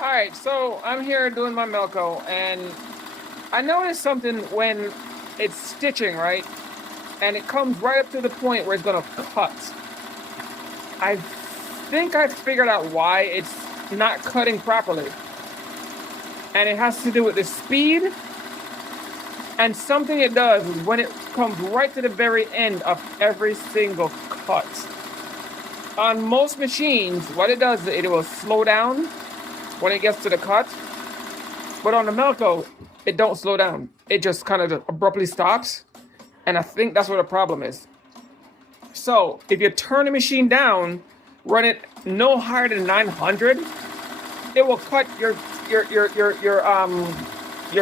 All right, so I'm here doing my Melco, and I noticed something when it's stitching, right? And it comes right up to the point where it's gonna cut. I think I figured out why it's not cutting properly. And it has to do with the speed. And something it does is when it comes right to the very end of every single cut. On most machines, what it does is it will slow down when it gets to the cut. But on the Melco, it don't slow down. It just kind of abruptly stops. And I think that's what the problem is. So if you turn the machine down, run it no higher than 900, it will cut your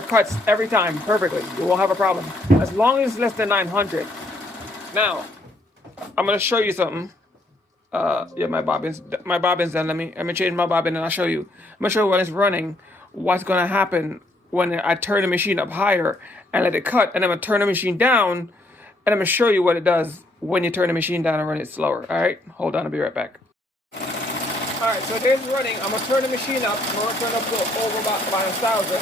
cuts every time perfectly. You won't have a problem as long as it's less than 900. Now, I'm gonna show you something. Yeah, my bobbin's done. Let me change my bobbin and I'll show you. I'm gonna show you when it's running, what's gonna happen when I turn the machine up higher and let it cut, and I'm gonna turn the machine down, and I'm gonna show you what it does when you turn the machine down and run it slower. All right, hold on, I'll be right back. All right, so there's running. I'm gonna turn the machine up. I'm gonna turn up to over about 1,000.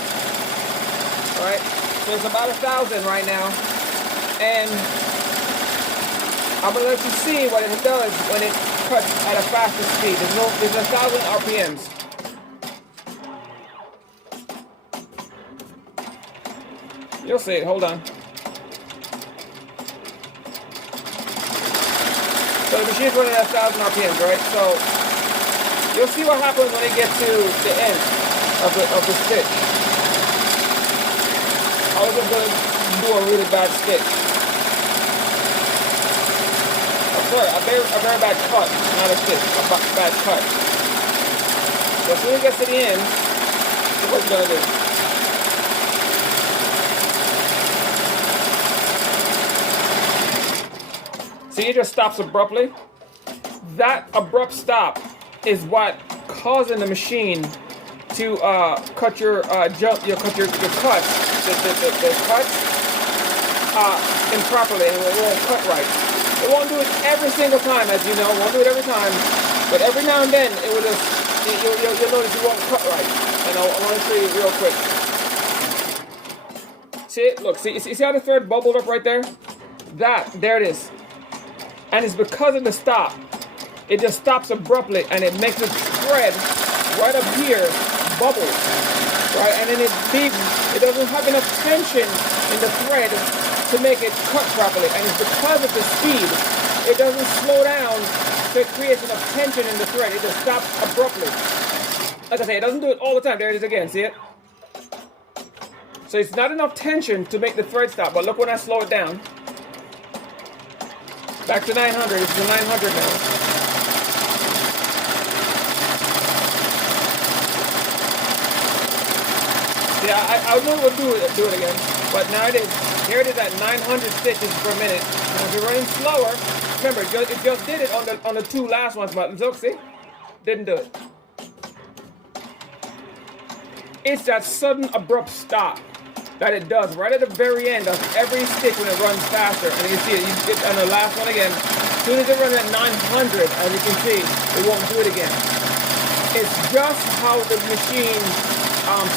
All right, so it's about 1,000 right now, and I'm gonna let you see what it does when it cuts at a faster speed. There's 1,000 RPMs. You'll see it. Hold on. So the machine's running at 1,000 RPMs, right? So you'll see what happens when it gets to the end of the stitch. I was just gonna do a really bad stitch. Sorry, a very bad cut, not a stitch, a bad cut. So as soon as it gets to the end, look what it's gonna do. See, it just stops abruptly. That abrupt stop is what causing the machine to cut your cuts, the cuts improperly, and it won't cut right. It won't do it every single time, as you know. It won't do it every time, but every now and then it will just you'll notice it won't cut right. And I want to show you real quick. See it? Look, see how the thread bubbled up right there? There it is. And it's because of the stop. It just stops abruptly, and it makes the thread right up here bubble, right? And then it doesn't have enough tension in the thread to make it cut properly. And it's because of the speed. It doesn't slow down, so it creates enough tension in the thread. It just stops abruptly. Like I say, it doesn't do it all the time. There it is again. See it? So it's not enough tension to make the thread stop. But look when I slow it down. Back to 900. It's to 900 now. Yeah, I would do it again, but now it is. Here it is at 900 stitches per minute. Now if you're running slower, remember it just did it on the two last ones. But look, see, didn't do it. It's that sudden abrupt stop that it does right at the very end of every stitch when it runs faster. And you can see it. You get on the last one again. As soon as it runs at 900, as you can see, it won't do it again. It's just how the machine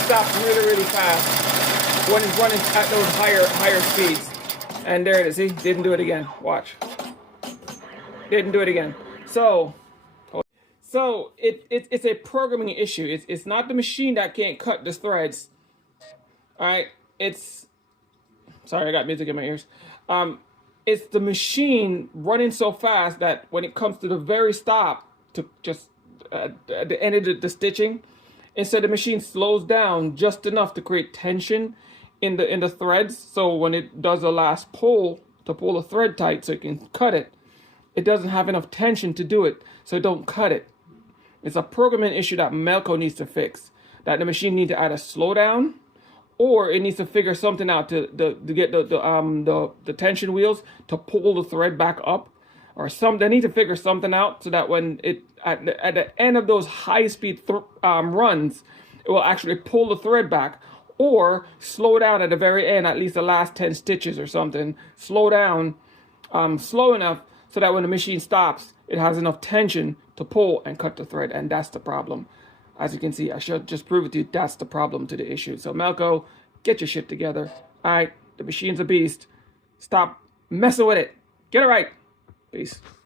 stops really fast when it's running at those higher speeds. And there it is. See, didn't do it again. Watch. Didn't do it again. So it's a programming issue. It's not the machine that can't cut the threads. All right. Sorry, I got music in my ears. It's the machine running so fast that when it comes to the very stop, to just at the end of the stitching, instead the machine slows down just enough to create tension in the threads. So when it does the last pull to pull the thread tight so it can cut it, it doesn't have enough tension to do it, so don't cut it. It's a programming issue that Melco needs to fix. That the machine needs to either slow down, or it needs to figure something out to get the tension wheels to pull the thread back up, or they need to figure something out so that when it at the end of those high speed runs, it will actually pull the thread back, or slow down at the very end, at least the last 10 stitches or something. Slow down, slow enough so that when the machine stops, it has enough tension to pull and cut the thread, and that's the problem. As you can see, I should just prove it to you that's the problem to the issue. So Melco, get your shit together. All right, the machine's a beast. Stop messing with it. Get it right. Peace.